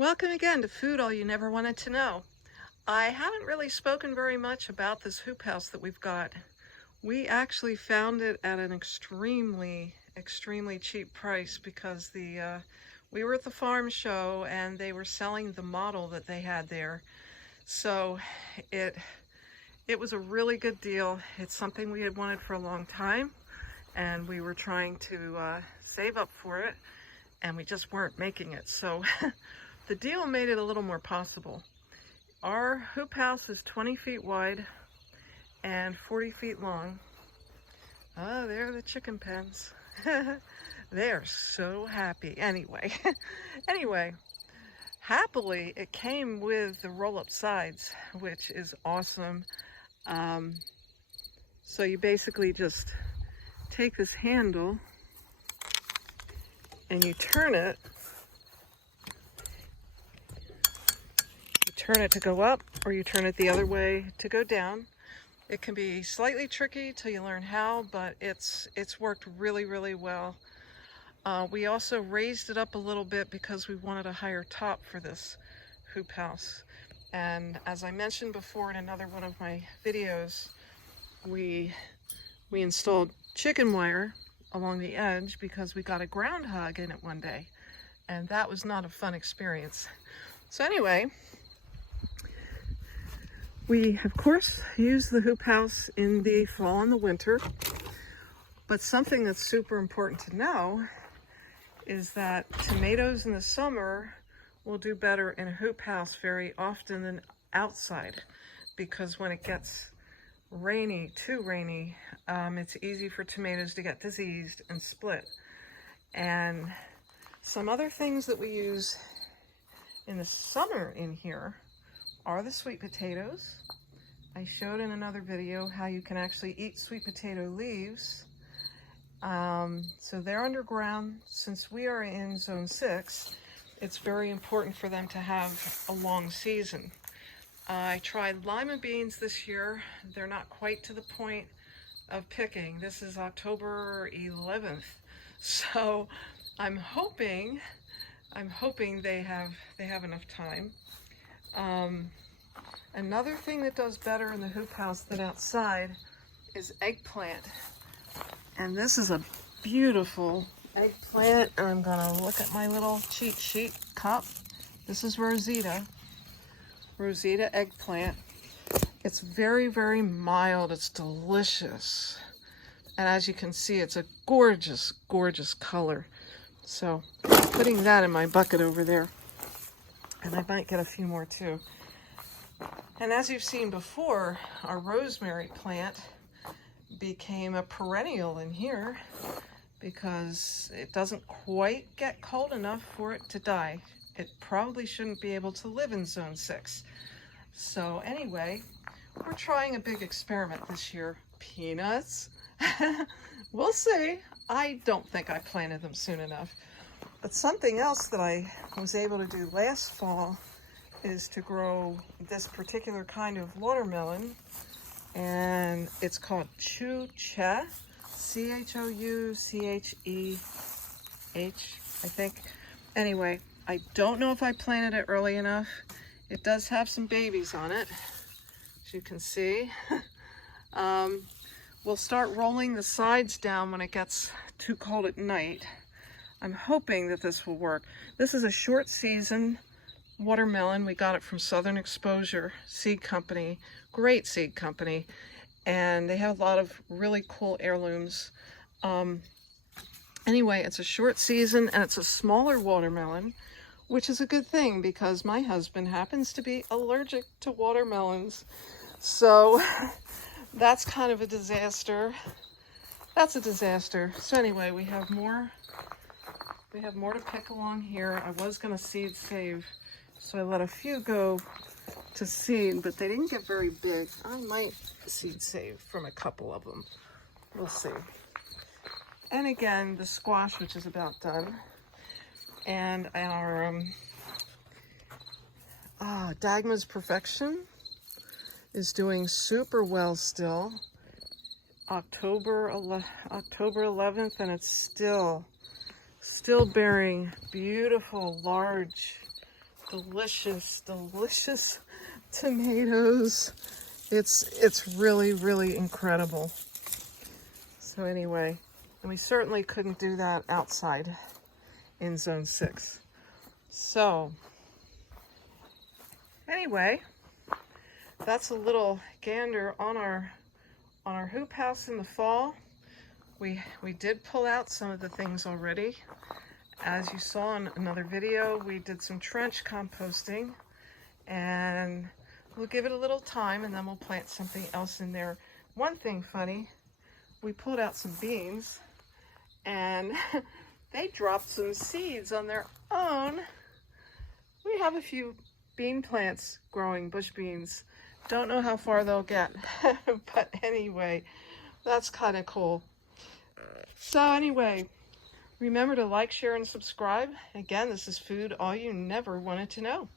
Welcome again to Food All You Never Wanted to Know. I haven't really spoken very much about this hoop house that we've got. We actually found it at an extremely cheap price because we were at the farm show and they were selling the model that they had there. So it was a really good deal. It's something we had wanted for a long time and we were trying to save up for it and we just weren't making it. So the deal made it a little more possible. Our hoop house is 20 feet wide and 40 feet long. Oh, there are the chicken pens. They're so happy. Anyway, happily, it came with the roll-up sides, which is awesome. So you basically just take this handle and you turn it. You turn it to go up, or you turn it the other way to go down. It can be slightly tricky till you learn how, but it's worked really well. We also raised it up a little bit because we wanted a higher top for this hoop house. And as I mentioned before in another one of my videos, we installed chicken wire along the edge because we got a groundhog in it one day, and that was not a fun experience. So anyway, we of course use the hoop house in the fall and the winter, but something that's super important to know is that tomatoes in the summer will do better in a hoop house very often than outside, because when it gets too rainy, it's easy for tomatoes to get diseased and split. And some other things that we use in the summer in here are the sweet potatoes. I showed in another video how you can actually eat sweet potato leaves. So they're underground. Since we are in zone 6, it's very important for them to have a long season. I tried Lima beans this year. They're not quite to the point of picking. This is October 11th. So I'm hoping they have enough time. Another thing that does better in the hoop house than outside is eggplant. And this is a beautiful eggplant. And I'm gonna look at my little cheat sheet cup. This is Rosita eggplant. It's very mild. It's delicious. And as you can see, it's a gorgeous color. So I'm putting that in my bucket over there. And I might get a few more too. And as you've seen before, our rosemary plant became a perennial in here because it doesn't quite get cold enough for it to die. It probably shouldn't be able to live in zone 6. So anyway, we're trying a big experiment this year. Peanuts. We'll see. I don't think I planted them soon enough. But something else that I was able to do last fall is to grow this particular kind of watermelon, and it's called Choucheh, C-H-O-U-C-H-E-H, I think. Anyway, I don't know if I planted it early enough. It does have some babies on it, as you can see. We'll start rolling the sides down when it gets too cold at night. I'm hoping that this will work. This is a short season watermelon. We got it from Southern Exposure Seed Company, great seed company, and they have a lot of really cool heirlooms. Anyway, it's a short season and it's a smaller watermelon, which is a good thing because my husband happens to be allergic to watermelons. So that's kind of a disaster. That's a disaster. So anyway, we have more to pick along here. I was going to seed save, so I let a few go to seed, but they didn't get very big. I might seed save from a couple of them. We'll see. And again, the squash, which is about done. And our Dagma's Perfection is doing super well still. October 11th, and it's still bearing beautiful, large delicious, delicious tomatoes. It's really, really incredible. So anyway, and we certainly couldn't do that outside in Zone 6. So anyway, that's a little gander on our hoop house in the fall. We did pull out some of the things already. As you saw in another video, we did some trench composting, and we'll give it a little time and then we'll plant something else in there. One thing funny, we pulled out some beans and they dropped some seeds on their own. We have a few bean plants growing, bush beans. Don't know how far they'll get, but anyway, that's kind of cool. So anyway, remember to like, share, and subscribe. Again, this is food all you never wanted to know.